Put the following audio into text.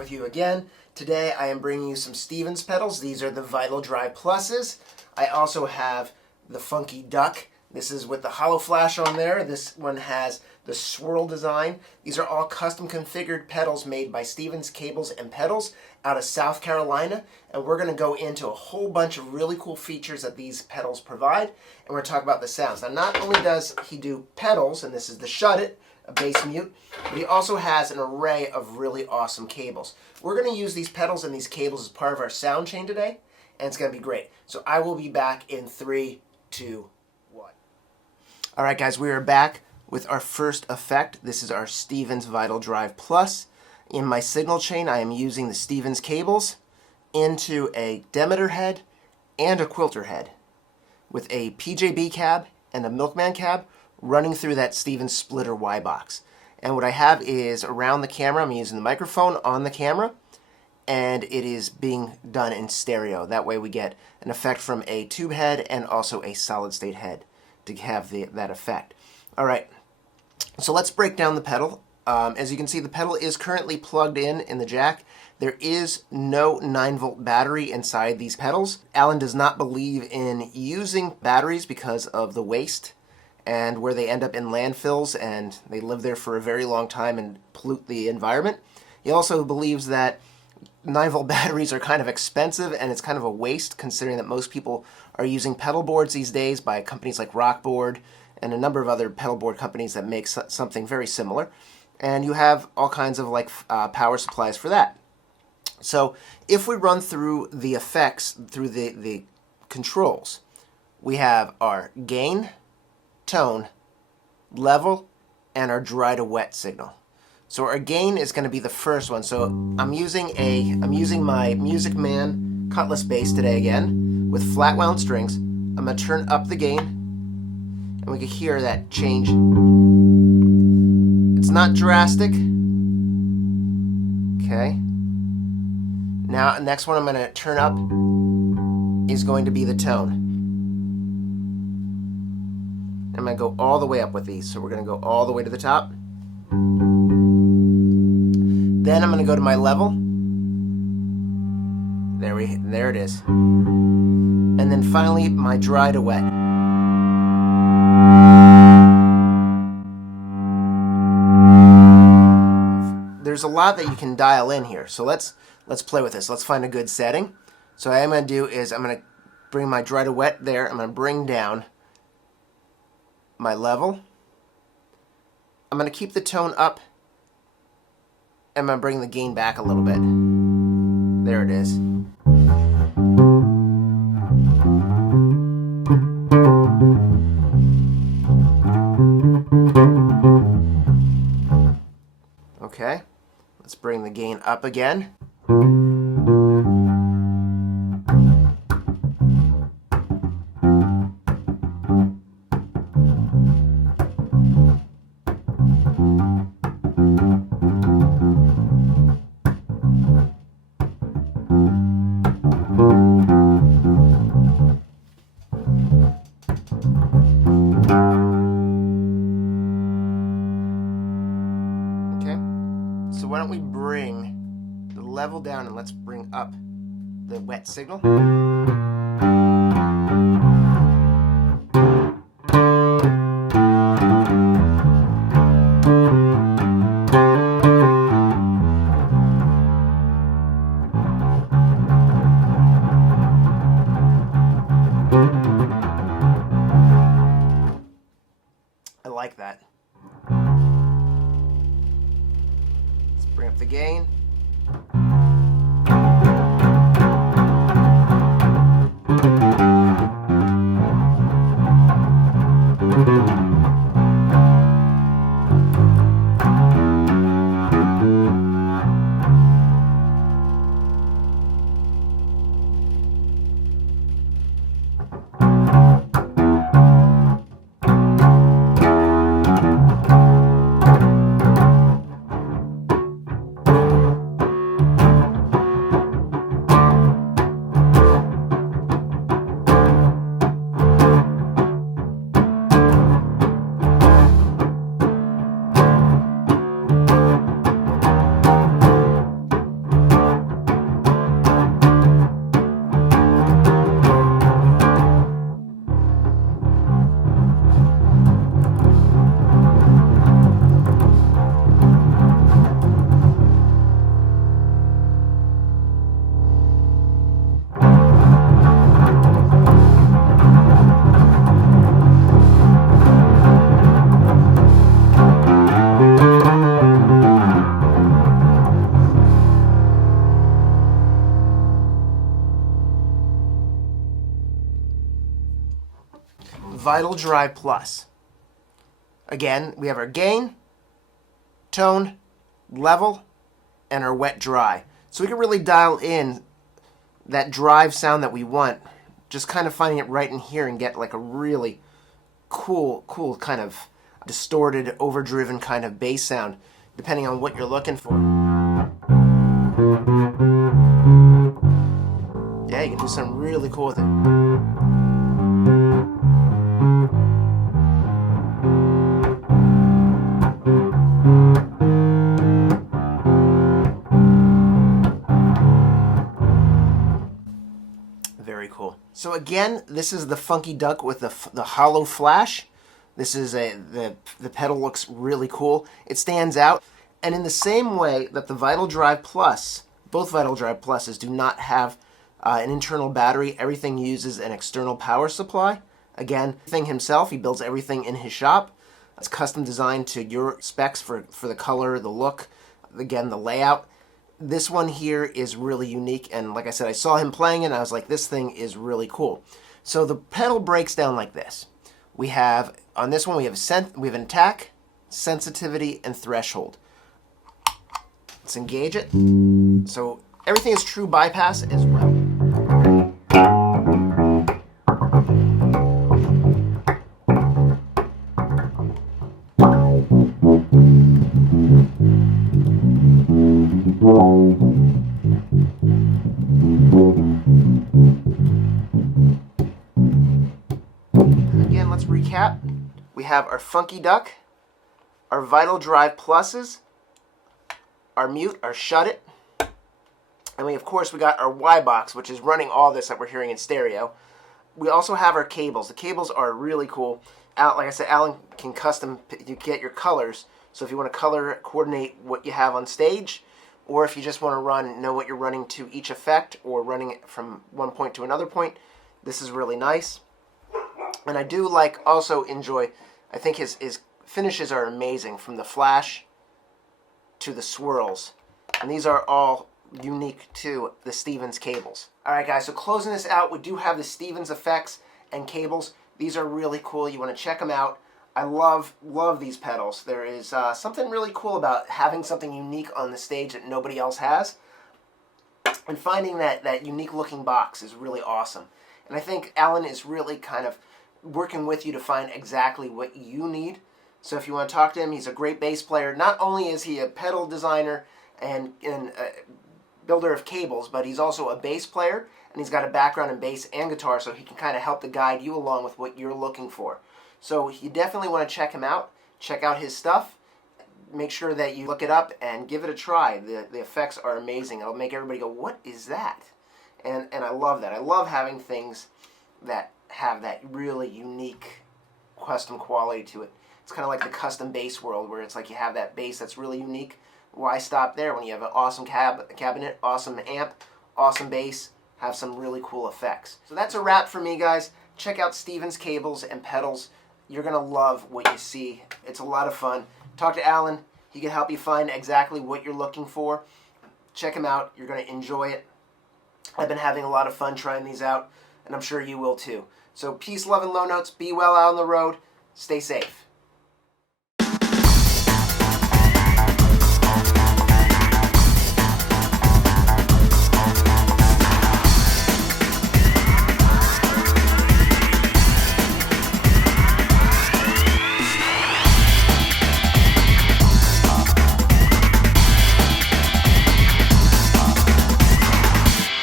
with you again. Today I am bringing you some Stevens pedals. These are the Vital Drive Pluses. I also have the Funky Duck. This is with the hollow flash on there. This one has the swirl design. These are all custom configured pedals made by Stevens Cables and Pedals out of South Carolina. And we're going to go into a whole bunch of really cool features that these pedals provide. And we're going to talk about the sounds. Now, not only does he do pedals, and this is the Shut It, a bass mute, but he also has an array of really awesome cables. We're going to use these pedals and these cables as part of our sound chain today, and it's going to be great. So I will be back in 3, 2, 1. All right, guys, we are back with our first effect. This is our Stevens Vital Drive Plus. In my signal chain, I am using the Stevens cables into a Demeter head and a Quilter head with a PJB cab and a Milkman cab running through that Stevens splitter Y box. And what I have is around the camera, I'm using the microphone on the camera, and it is being done in stereo. That way we get an effect from a tube head and also a solid state head to have that effect. All right, so let's break down the pedal. As you can see, the pedal is currently plugged in the jack. There is no 9-volt battery inside these pedals. Alan does not believe in using batteries because of the waste and where they end up in landfills and they live there for a very long time and pollute the environment. He also believes that 9-volt batteries are kind of expensive and it's kind of a waste considering that most people are using pedal boards these days by companies like Rockboard and a number of other pedal board companies that make something very similar. And you have all kinds of power supplies for that. So if we run through the effects, through the controls, we have our gain, tone, level, and our dry to wet signal. So our gain is going to be the first one. So I'm using my Music Man Cutlass bass today again with flat wound strings. I'm going to turn up the gain, and we can hear that change. It's not drastic. Okay. Now, next one I'm going to turn up is going to be the tone. I'm going to go all the way up with these. So we're going to go all the way to the top. Then I'm going to go to my level. There it is. And then finally my dry to wet. There's a lot that you can dial in here. So let's play with this. Let's find a good setting. So what I'm going to do is I'm going to bring my dry to wet there. I'm going to bring down my level. I'm going to keep the tone up. I'm going to bring the gain back a little bit. There it is. Okay, let's bring the gain up again. So why don't we bring the level down and let's bring up the wet signal. I like that. Bring up the gain. Vital Dry Plus. Again, we have our gain, tone, level, and our wet dry. So we can really dial in that drive sound that we want, just kind of finding it right in here and get like a really cool kind of distorted, overdriven kind of bass sound, depending on what you're looking for. Yeah, you can do something really cool with it. Very cool. So again, this is the Funky Duck with the hollow flash. This is the pedal looks really cool. It stands out. And in the same way that the Vital Drive Plus, both Vital Drive Pluses do not have an internal battery, everything uses an external power supply. Again, thing himself, he builds everything in his shop. It's custom designed to your specs for the color, the look, again, the layout. This one here is really unique, and like I said, I saw him playing it, and I was like, this thing is really cool. So the pedal breaks down like this. We have, on this one, we have an attack, sensitivity, and threshold. Let's engage it. So everything is true bypass as well. Again, let's recap. We have our Funky Duck, our Vital Drive Pluses, our mute, our shut it, and we got our Y box, which is running all this that we're hearing in stereo. We also have our cables. The cables are really cool. Like I said, Alan can you get your colors. So if you want to color coordinate what you have on stage, or if you just want to know what you're running to each effect, or running it from one point to another point, this is really nice. And I do also enjoy, I think his finishes are amazing, from the flash to the swirls. And these are all unique to the Stevens cables. Alright guys, so closing this out, we do have the Stevens effects and cables. These are really cool. You want to check them out. I love these pedals. There is something really cool about having something unique on the stage that nobody else has. And finding that unique looking box is really awesome. And I think Alan is really kind of working with you to find exactly what you need. So if you want to talk to him, he's a great bass player. Not only is he a pedal designer and builder of cables, but he's also a bass player, and he's got a background in bass and guitar, so he can kind of help to guide you along with what you're looking for. So you definitely want to check him out. Check out his stuff. Make sure that you look it up and give it a try. The effects are amazing. It'll make everybody go, what is that? And I love that. I love having things that have that really unique custom quality to it. It's kind of like the custom bass world, where it's like you have that bass that's really unique. Why stop there when you have an awesome cabinet, awesome amp, awesome bass, have some really cool effects. So that's a wrap for me, guys. Check out Stevens cables and pedals. You're going to love what you see. It's a lot of fun. Talk to Alan. He can help you find exactly what you're looking for. Check him out. You're going to enjoy it. I've been having a lot of fun trying these out, and I'm sure you will too. So peace, love, and low notes. Be well out on the road. Stay safe.